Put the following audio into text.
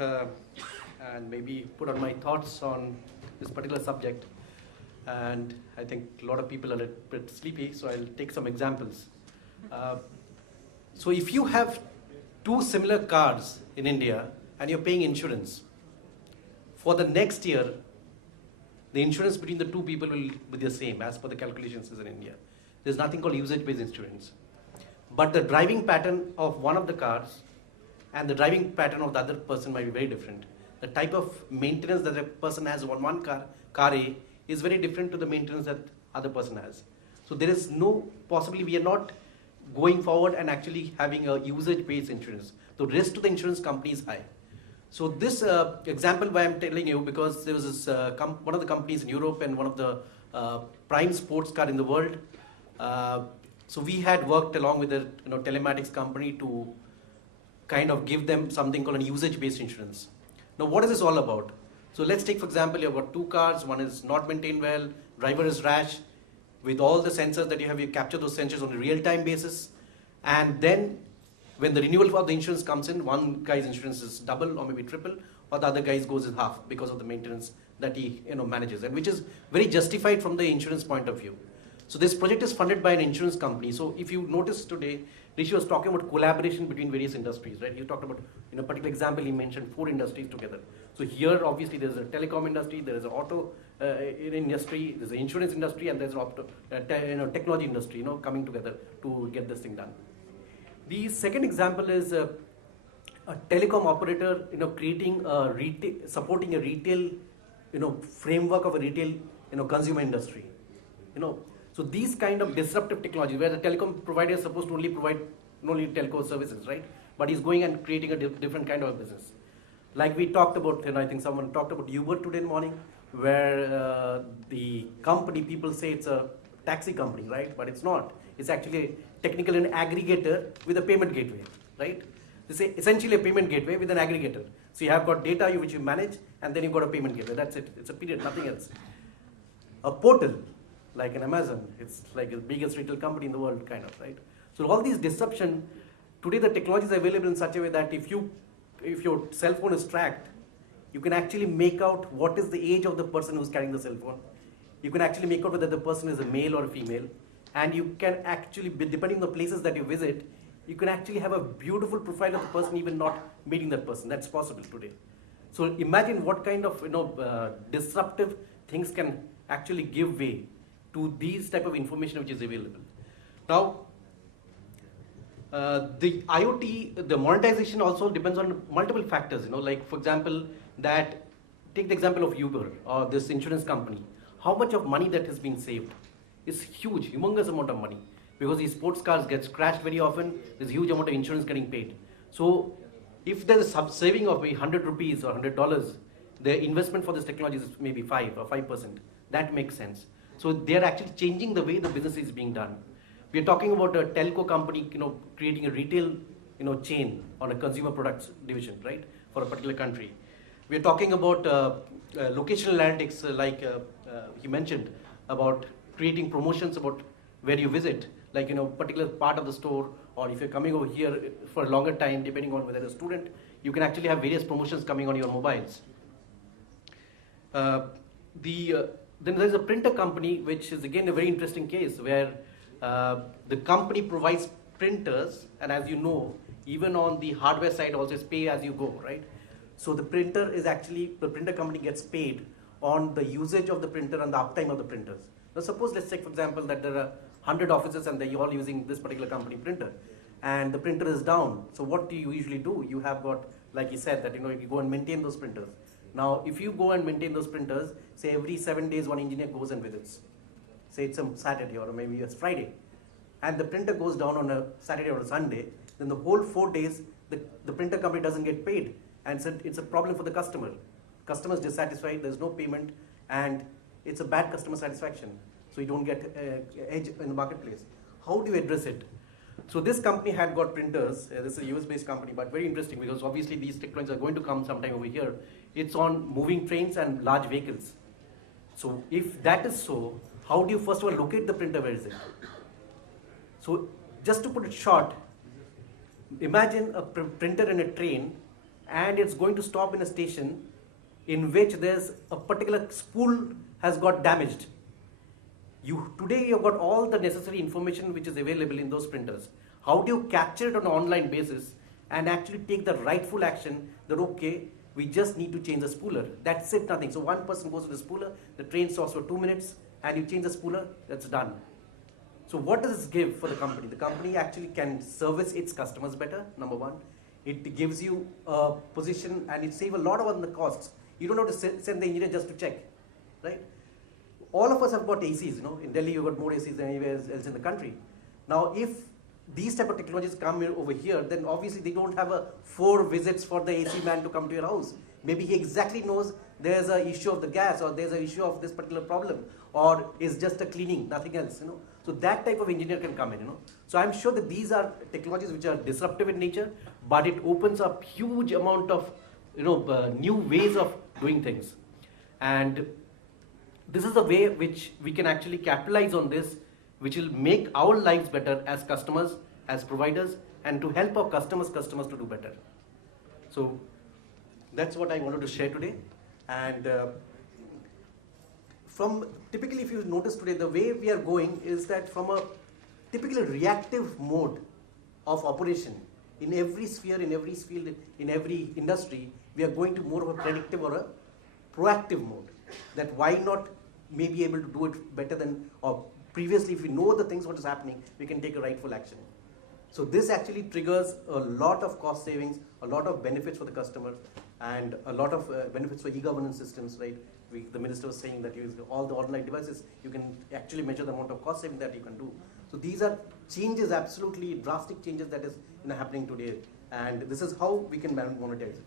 and maybe put on my thoughts on this particular subject. And I think a lot of people are a little bit sleepy, so I'll take some examples. So if you have two similar cars in India and you're paying insurance, for the next year, the insurance between the two people will be the same as per the calculations in India. There's nothing called usage-based insurance. But the driving pattern of one of the cars and the driving pattern of the other person might be very different. The type of maintenance that a person has on one car A, is very different to the maintenance that other person has. So there is no possibly, we are not going forward and actually having a usage-based insurance. The risk to the insurance company is high. So this example why I'm telling you, because there was this one of the companies in Europe and one of the prime sports car in the world. So we had worked along with a telematics company to kind of give them something called a usage-based insurance. Now what is this all about? So let's take for example, you've got two cars, one is not maintained well, driver is rash. With all the sensors that you have, you capture those sensors on a real-time basis. And then when the renewal of the insurance comes in, one guy's insurance is double or maybe triple, or the other guy's goes in half because of the maintenance that he manages, and which is very justified from the insurance point of view. So this project is funded by an insurance company. So if you notice today, Rishi was talking about collaboration between various industries, right? He talked about, in a particular example, he mentioned 4 industries together. So here, obviously, there's a telecom industry, there is an auto industry, there's an insurance industry, and there's an technology industry, coming together to get this thing done. The second example is a telecom operator, creating a supporting a retail, framework of a retail, consumer industry, So these kind of disruptive technologies, where the telecom provider is supposed to only provide only telco services, right? But he's going and creating a different kind of a business. Like we talked about, I think someone talked about Uber today in the morning, where the company, people say it's a taxi company, right? But it's not. It's actually technically an aggregator with a payment gateway, right? It's essentially a payment gateway with an aggregator. So you have got data which you manage, and then you've got a payment gateway. That's it. It's a period, nothing else. A portal, like an Amazon, it's like the biggest retail company in the world, kind of, right? So all these disruption, today the technology is available in such a way that if your cell phone is tracked, you can actually make out what is the age of the person who's carrying the cell phone. You can actually make out whether the person is a male or a female. And you can actually, depending on the places that you visit, you can actually have a beautiful profile of the person even not meeting that person. That's possible today. So imagine what kind of disruptive things can actually give way to these type of information which is available. Now, the IoT, the monetization also depends on multiple factors. Like for example, take the example of Uber or this insurance company. How much of money that has been saved? It's huge, humongous amount of money, because these sports cars get crashed very often. There's a huge amount of insurance getting paid. So if there's a saving of 100 rupees or $100, the investment for this technology is maybe 5 or 5%. That makes sense. So they're actually changing the way the business is being done. We're talking about a telco company, creating a retail, chain on a consumer products division, right, for a particular country. We're talking about locational analytics, like he mentioned, about creating promotions about where you visit, like particular part of the store, or if you're coming over here for a longer time, depending on whether you're a student, you can actually have various promotions coming on your mobiles. Then there's a printer company, which is again a very interesting case, where the company provides printers, and as you know, even on the hardware side also is pay as you go, right? So the printer company gets paid on the usage of the printer and the uptime of the printers. Now suppose, let's take for example that there are 100 offices and they're all using this particular company printer, and the printer is down. So what do you usually do? You have got, like you said, that you go and maintain those printers. Now if you go and maintain those printers, say every 7 days one engineer goes and visits. Say it's a Saturday or maybe it's Friday, and the printer goes down on a Saturday or a Sunday, then the whole 4 days the printer company doesn't get paid, and so it's a problem for the customer. Customer is dissatisfied, there's no payment, and it's a bad customer satisfaction. So you don't get edge in the marketplace. How do you address it? So this company had got printers. This is a US-based company, but very interesting, because obviously these technologies are going to come sometime over here. It's on moving trains and large vehicles. So if that is so, how do you first of all locate the printer? Where is it? So just to put it short, imagine a printer in a train, and it's going to stop in a station in which there's a particular spool has got damaged. Today you've got all the necessary information which is available in those printers. How do you capture it on an online basis and actually take the rightful action that, okay, we just need to change the spooler. That's it, nothing. So one person goes to the spooler, the train stops for 2 minutes, and you change the spooler, that's done. So what does this give for the company? The company actually can service its customers better, number one. It gives you a position and it saves a lot on the costs. You don't have to send the engineer just to check, right? All of us have got ACs, you know. In Delhi, you've got more ACs than anywhere else in the country. Now, if these type of technologies come over here, then obviously they don't have 4 visits for the AC man to come to your house. Maybe he exactly knows there's an issue of the gas, or there's an issue of this particular problem, or it's just a cleaning, nothing else, you know. So that type of engineer can come in, you know. So I'm sure that these are technologies which are disruptive in nature, but it opens up huge amount of, you know, new ways of doing things. And this is the way which we can actually capitalize on this, which will make our lives better as customers, as providers, and to help our customers to do better. So that's what I wanted to share today. And from typically, if you notice today, the way we are going is that from a typically reactive mode of operation in every sphere, in every field, in every industry, we are going to more of a predictive or a proactive mode. That why not may be able to do it better than, or previously if we know the things what is happening, we can take a rightful action. So this actually triggers a lot of cost savings, a lot of benefits for the customers, and a lot of benefits for e-governance systems, right? The minister was saying that use all the online devices, you can actually measure the amount of cost saving that you can do. So these are changes, absolutely drastic changes that is happening today, and this is how we can monetize it.